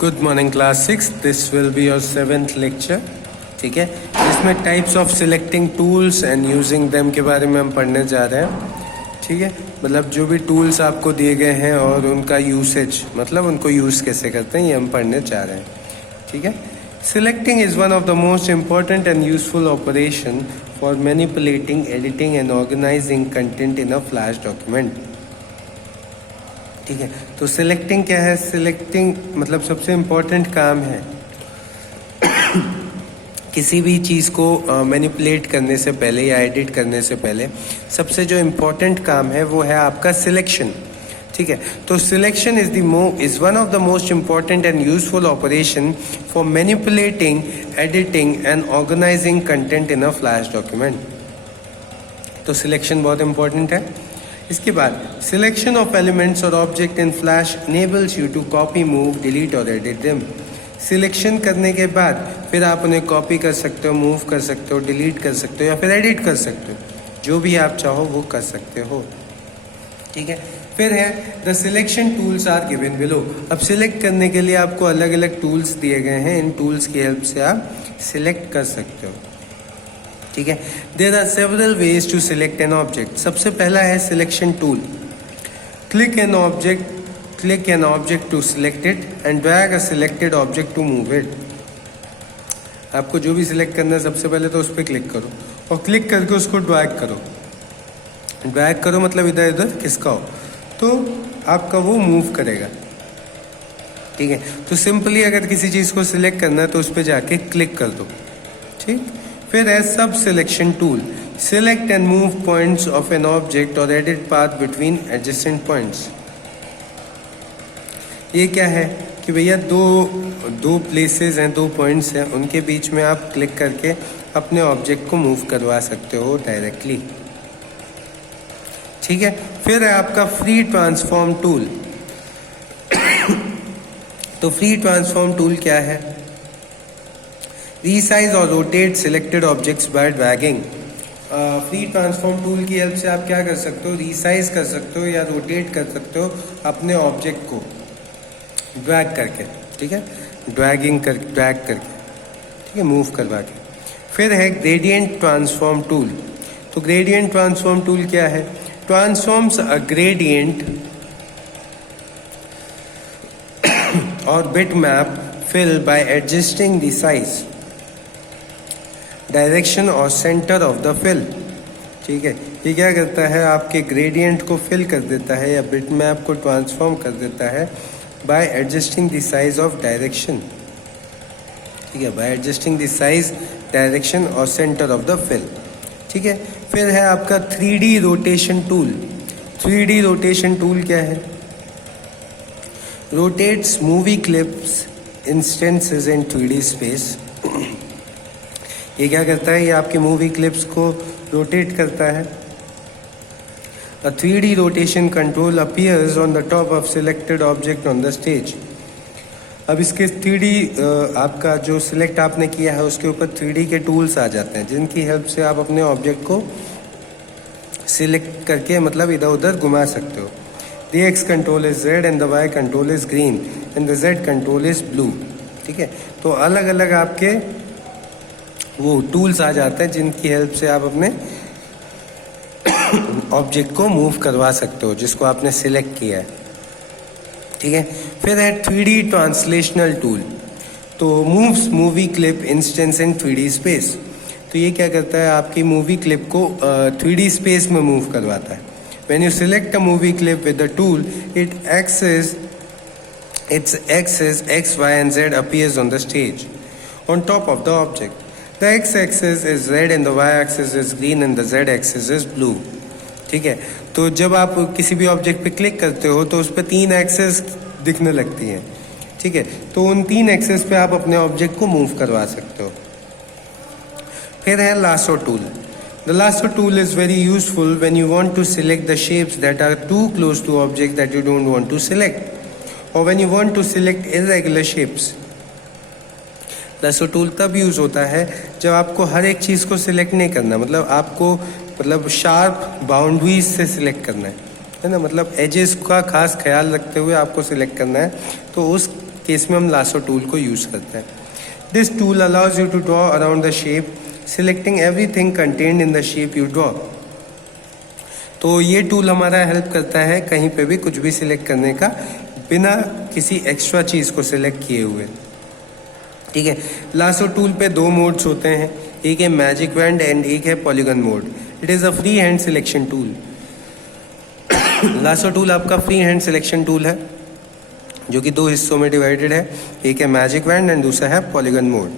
Good morning class 6, this will be your 7th lecture. ठीक है, इसमें types of selecting tools and using them के बारे में हम पढ़ने जा रहे हैं। ठीक है, मतलब जो भी टूल्स आपको दिए गए हैं और उनका यूसेज, मतलब उनको यूज़ कैसे करते हैं, ये हम पढ़ने जा रहे हैं। ठीक है, selecting is one of the most important and useful operation for manipulating, editing and organising content in a Flash document. ठीक है, तो सिलेक्टिंग क्या है? सिलेक्टिंग मतलब सबसे इम्पोर्टेंट काम है किसी भी चीज़ को मैनिपुलेट करने से पहले या एडिट करने से पहले सबसे जो इम्पोर्टेंट काम है वो है आपका सिलेक्शन। ठीक है, तो selection is one of the most important and useful operation for manipulating, editing and organising content in a Flash document. तो सिलेक्शन बहुत इम्पॉर्टेंट है। इसके बाद सिलेक्शन ऑफ एलिमेंट्स और object in Flash enables you to copy, move, delete और edit them. Selection करने के बाद फिर आप उन्हें कॉपी कर सकते हो, मूव कर सकते हो, डिलीट कर सकते हो या फिर एडिट कर सकते हो, जो भी आप चाहो वो कर सकते हो। ठीक है, फिर है the selection tools are given below. अब सिलेक्ट करने के लिए आपको अलग अलग टूल्स दिए गए हैं, इन टूल्स की हेल्प से आप सिलेक्ट कर सकते हो। ठीक है, there are several ways to select an object. सबसे पहला है selection tool. Click an object to select it and drag a selected object to move it. आपको जो भी सिलेक्ट करना है सबसे पहले तो उस पर क्लिक करो और क्लिक करके उसको ड्रैग करो। ड्रैग करो मतलब इधर उधर खिसकाओ तो आपका वो मूव करेगा। ठीक है, तो सिंपली अगर किसी चीज़ को सिलेक्ट करना है तो उस पर जाके क्लिक कर दो। ठीक, फिर है सब selection tool. Select and move points of an object और edit path between adjacent points. ये क्या है कि भैया दो प्लेसेस हैं, 2 पॉइंट्स हैं, उनके बीच में आप क्लिक करके अपने ऑब्जेक्ट को मूव करवा सकते हो डायरेक्टली। ठीक है, फिर है आपका फ्री ट्रांसफॉर्म टूल। तो फ्री ट्रांसफॉर्म टूल क्या है? रीसाइज और rotate selected objects bye dragging. Free transform tool की हेल्प से आप क्या कर सकते हो? रीसाइज कर सकते हो या रोटेट कर सकते हो अपने ऑब्जेक्ट को ड्रैग करके। ठीक है, ड्रैग करके, ठीक है, मूव करवा के। फिर है ग्रेडियंट ट्रांसफॉर्म टूल। तो ग्रेडियंट ट्रांसफॉर्म टूल क्या है? ट्रांसफॉर्म्स अ ग्रेडियंट और bit map fill by adjusting the size, direction और सेंटर ऑफ द फिल। ठीक है, ये क्या करता है? आपके ग्रेडियंट को फिल कर देता है या बिट मैप को ट्रांसफॉर्म कर देता है bye adjusting the size of direction. ठीक है, bye adjusting the size, direction और सेंटर ऑफ द फिल। ठीक है, फिर है आपका 3D rotation tool. 3D rotation tool क्या है? रोटेट्स मूवी क्लिप्स इंस्टेंसेस इन 3D स्पेस। ये क्या करता है? ये आपके मूवी क्लिप्स को रोटेट करता है। A 3D rotation control appears on the top of selected object on the stage. अब इसके 3D आपका जो सिलेक्ट आपने किया है उसके ऊपर 3D के टूल्स आ जाते हैं, जिनकी हेल्प से आप अपने ऑब्जेक्ट को सिलेक्ट करके मतलब इधर उधर घुमा सकते हो। The X control is red and the Y control is green and the Z control is blue. ठीक है, तो अलग अलग आपके वो टूल्स आ जाते हैं जिनकी हेल्प से आप अपने ऑब्जेक्ट को मूव करवा सकते हो जिसको आपने सिलेक्ट किया है। ठीक है, फिर है 3D ट्रांसलेशनल टूल। तो moves movie clip instance in 3D space. तो ये क्या करता है? आपकी मूवी क्लिप को 3D स्पेस में मूव करवाता है। When you select a movie clip with the tool, its axis X, Y and Z appears on the stage on top of the object. The X-axis is red and the Y-axis is green and the Z-axis is blue. ठीक है, तो जब आप किसी भी object पे click करते हो तो उस पर 3 एक्सेस दिखने लगती हैं। ठीक है, तो उन 3 एक्सेस पे आप अपने ऑब्जेक्ट को मूव करवा सकते हो। फिर है lasso tool. The lasso tool is very useful when you want to select the shapes that are too close to objects that you don't want to select, or when you want to select irregular shapes. Lasso tool तब use होता है जब आपको हर एक चीज़ को select नहीं करना, मतलब आपको शार्प बाउंड्रीज से सिलेक्ट करना है ना, मतलब एजेस का खास ख्याल रखते हुए आपको सिलेक्ट करना है। तो उस केस में हम लासो टूल को यूज़ करते हैं। This tool allows you to draw around the shape selecting everything contained in the shape you draw. तो ये टूल हमारा हेल्प करता है कहीं पे भी कुछ भी सिलेक्ट करने का बिना किसी एक्स्ट्रा चीज़ को सिलेक्ट किए हुए। ठीक है, लासो टूल पे दो मोड्स होते हैं, एक है मैजिक बैंड एंड एक है polygon mode. It is a free hand selection tool. Lasso tool आपका फ्री हैंड सिलेक्शन टूल है जो कि दो हिस्सों में डिवाइडेड है, एक है मैजिक बैंड एंड दूसरा है पॉलीगन मोड।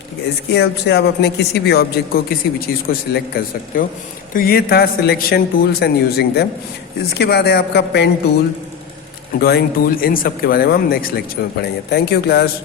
ठीक है, इसकी हेल्प से आप अपने किसी भी ऑब्जेक्ट को किसी भी चीज़ को सिलेक्ट कर सकते हो। तो ये था selection tools and using them. इसके बाद है आपका पेन टूल, ड्राइंग टूल, इन सब के बारे में हम नेक्स्ट लेक्चर में पढ़ेंगे। Thank you class.